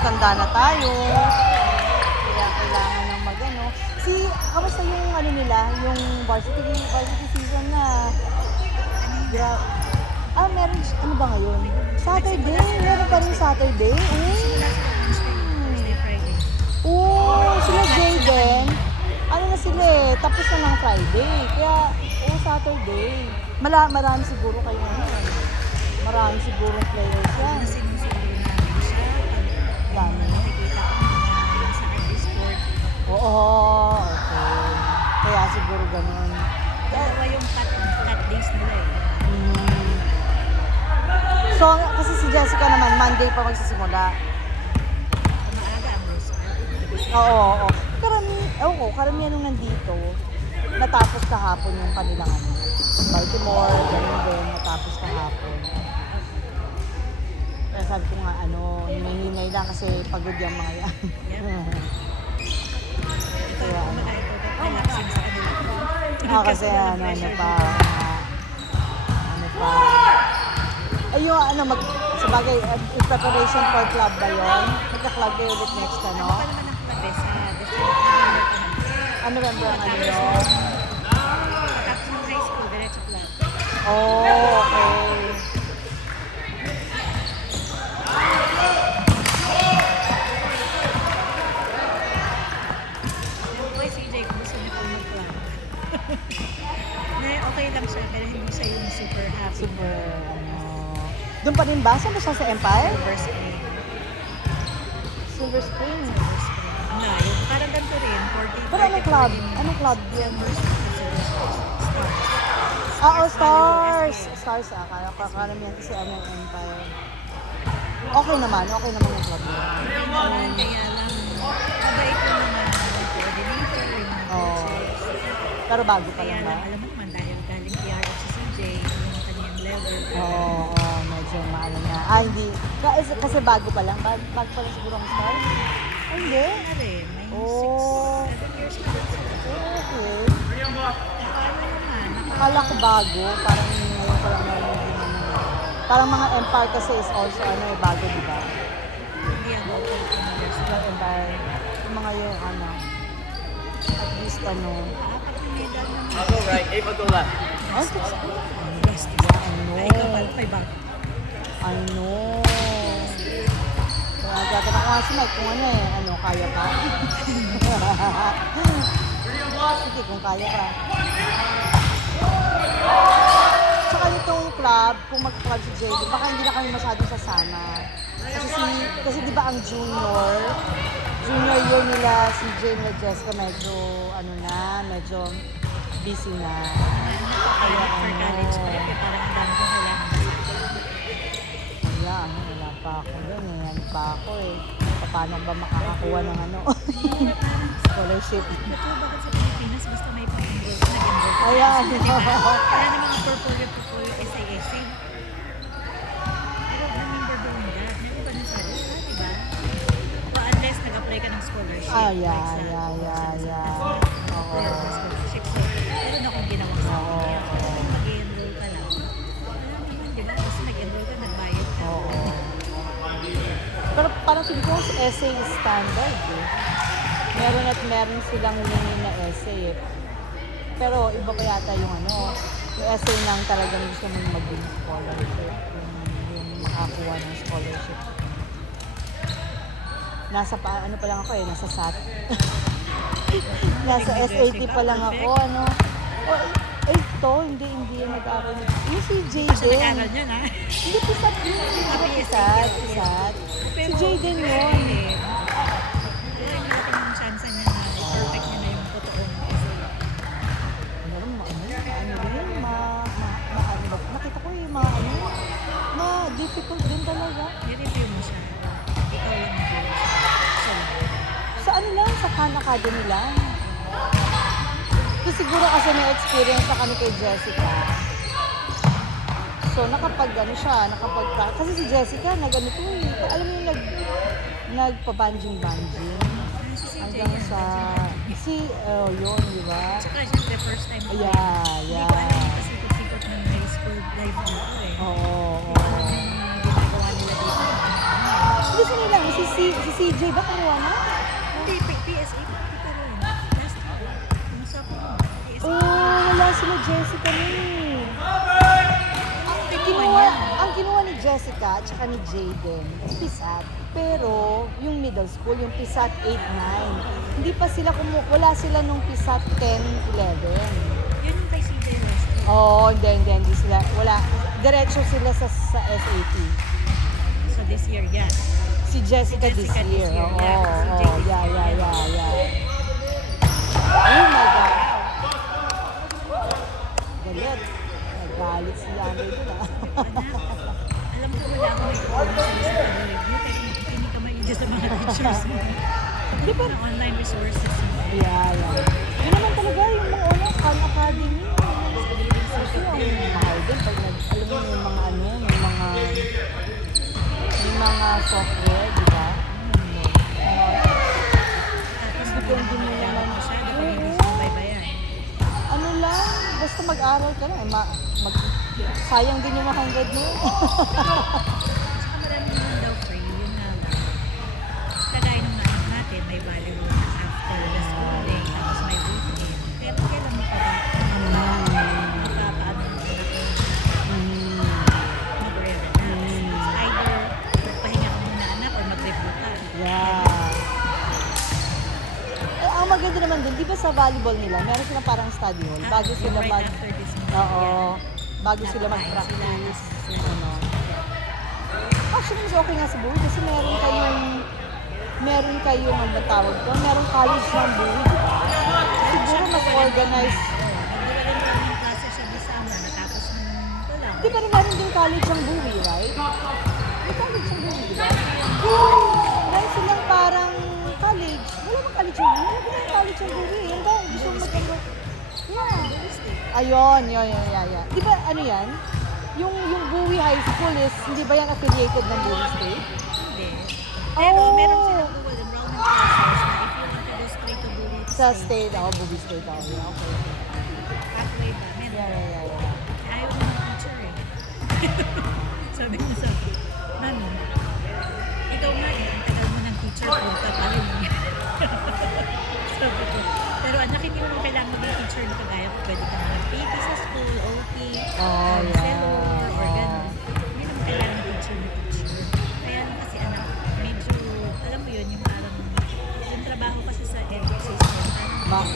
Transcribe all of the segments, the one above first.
Tanda na tayo. Kaya kailangan ng mag-ano. Kamusta yung ano nila, yung varsity season na? Meron, ano ba ngayon? Saturday, meron pa rin Saturday. Thursday, Friday. Sila Jayden, ano na sila tapos na ng Friday. Kaya, Saturday. Marami siguro kayo ngayon. Marami siguro players yan. Na sinusulo namin siya. Dami. Nakikita ko na nasa Sport. Oo, okay. Kaya siguro ganun. Dalawa yung cut days nila eh. So, kasi si Jessica naman, Monday pa magsisimula. Maaga ang Oo. Karamihan nung nandito, natapos kahapon yung kanilang ano. Baltimore, ganun din, natapos kahapon. Kaya sabi ko nga, hinay lang kasi pagod yung mga yan. Kaya, relaxing sa kanila. kasi sabagay, preparation for club ba yun? Magka-club kayo ulit next, ano? Ano pa naman ang club eh, sa December. November ang ano yun? Pagkatapos ng high school, diretso club. Okay. Yung boy, si EJ, kung gusto niya po mag-club. Okay lang siya, pero hindi siya yung super happy. Doon pa rin ba? Saan ba siya sa Empire? Silver Spring. Silver Spring. Yung parang ganito rin, 40. Pero anong club? Anong club yun? Stars. Stars. Stars, akala mo yan kasi Empire. Okay naman yung club yun. Kaya lang, mabait yung mga coordinator, yung mga coaches. Pero bago pa Kaya lang ba? lang, alam mo naman, dahil galing PRF si CJ, yung kanyang level. Medyo maano na. Hindi. Kasi bago pa lang. Bago pa lang siguro ang Stars. Hindi. Ano rin, may 6, 7 years na rin sila. Okay. Paano naman? Akala ko bago. Parang ngayon pa lang parang mga Empire kasi is also bago, di ba? Hindi ang open university. Yung Empire. Yung mga yung at least Parang medal naman. I'll go right, Ava go left. Ikaw pala, may bago. Kaya tatanong ko nga si Mike kung kaya pa. Sige, kung kaya pa. Tsaka itong club, kung mag-club si JD, baka hindi na kami masyadong sasama. Kasi di ba ang junior year nila, si Jane at Jessica medyo, medyo busy na. Kaya for college ko rin, parang ang dami kong kailangan. Wala pa ako dun Ano pa ako Paano ba makakakuha ng scholarship? Ito, bakit sa Pilipinas, basta may pang-enroll ka, nag-enroll ka. Ayan. Kaya naman ang portfolio SASC. Pero remember doing that. Meron ba nun sa atin? Diba? Unless nag-apply ka ng scholarship. Oo. Scholarship. So, meron akong ginawa sa akin. Mag-enroll ka lang. Diba? Basta nag-enroll ka, nagbayad ka. Pero parang feeling ko sa essay standard meron silang hinihingi na essay Pero iba pa yata yung yung essay ng talagang gusto mong maging scholarship, yung makakuha ng scholarship. Nasa pa lang ako nasa SAT. Nasa SAT pa lang ako, ito, hindi yung nag-aaral. Yung si Jayden. Nag-aaral niya na. Hindi, pisat yun. Pisat. Si Jayden yun. Pero yung malaki yung chance niya na perfect niya na yung totoo ng essay. Nakita ko difficult din talaga. I-review mo siya. Ikaw lang Sa sa Khan Academy lang. Kasi siguro kasi may experience na kami kay Jessica. So, kasi si Jessica, alam mo yung nagpa-banjing-banjing. Hanggang sa, yun, di ba? Tsaka syempre, first time ko. Yeah. Hindi ko alam yung pasikot-sikot ng high school life dito Oo. Ginagawa nila dito. gusto nila, si CJ ba kumuha na? Hindi, PSA pa rin. Last year. Kumusta ko? PSA. Oh, wala sila Jessica nun. Ang kinuha ni Jessica at saka ni Jaden, Pisat. Pero yung middle school, yung Pisat 8-9, hindi pa sila wala sila nung Pisat 10-11. Yun yung kay CJ last year. Oo, hindi sila, wala. Diretso sila sa SAT. So this year, yeah. Si Jessica this year. Oo, yeah. Si oo, Jay this yeah. Oh my God. Galit. Nagalit si Yamay doon ah. Anak, alam ko wala akong itutunan sa review pero hindi ka maigi sa mga teachers mo. Di ba? Mga online resources mo. Yeah. Yun naman talaga yung mga Khan Academy. Kasi ang mahal din pag alam mo yung mga yung mga software, di ba? Tapos Depende mo wala naman. masyado pag hindi Oo. siya baybayan. Ano lang, basta mag-aral ka na. Sayang din yung 100 mo. Saka marami naman daw free, yun nga lang. Kagaya ng mga anak natin, may value after the school day, tapos may weekend. Pero kailan mo pa ba papaano mo mag-re-relax? It's either magpahinga ka muna anak or mag-review ka. Yeah. Ang maganda naman dun, di ba sa volleyball nila, meron silang parang study hall. Bago Yung sila right after this month. Oo. Bago sila Sila, mag-practice. sila. Ano. Actually, mas okay nga sa buhay kasi meron kayong ang tawag ko, meron college ng buhay, di ba? Siguro mas organized. Nagdala rin klase siya di sa amin, natapos ko lang. Di ba rin meron din college ng buhay, right? May college ng buhay, di ba? Dahil silang parang college. Wala bang college ng buhay? Wala bang college ng buhay? Yan ba? Gusto mo mag-enroll? Yeah. Ayun, yeah. Di ba ano yan? Yung Bowie High School is, hindi ba yan affiliated ng Bowie State? Hindi. Pero Oh. meron silang dual enrollment classes na if you want to go straight to Bowie Sa state, Bowie State, yeah, okay. pathway ba? Meron. Yeah. Ayaw mo ng teacher eh. Sabi ko sa mami, ikaw nga eh, ang tagal mo ng teacher, punta pa rin eh. Sabi ko, pero anak, hindi mo naman kailangan maging teacher na kagaya ko. Pwede ka naman PT sa school, OT, Oh, counselor, or yeah. gano'n. Hindi naman kailangan teacher na teacher. Kaya lang kasi anak, medyo, alam mo yun, yung parang, yung trabaho kasi sa edu system,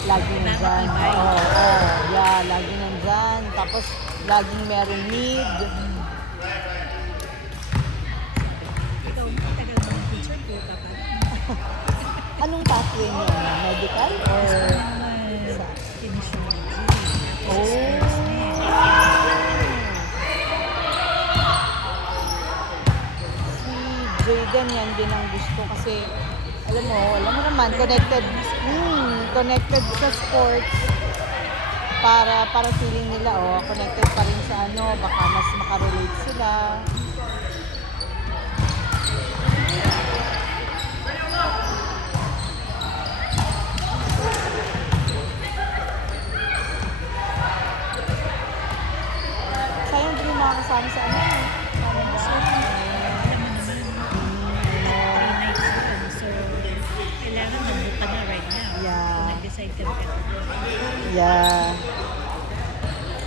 Lagi nandyan. Nakakatibay. Yeah, lagi nandyan. Tapos, laging meron need. ikaw nga, ang tagal mo ng teacher, punta pa rin. Anong pathway niyo? Medical or sa? Kinesiology. Oh. Si Jaden yan din ang gusto kasi alam mo naman connected sa sports para feeling nila connected pa rin sa baka mas makarelate sila. Sayang din yung makakasama sa Alam mo naman, 3 nights yun. So, kailangan mag-book ka na right now. Yeah. Kung nag-decide ka na. Yeah.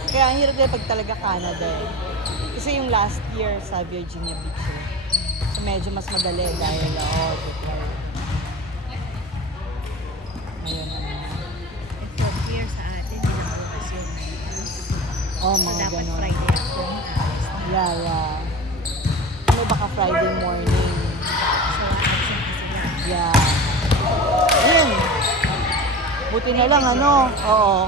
Kaya ang hirap din pag talaga Canada eh. Kasi yung last year sa Virginia Beach eh. So medyo mas madali dahil before. Ayun. And from here sa atin, ilang oras yun. Oh, So, mga dapat ganon. Friday afternoon. Alis na. Yeah. Ano baka Friday morning. So, absent na sila. Yeah. Ayun. Buti na lang Oo.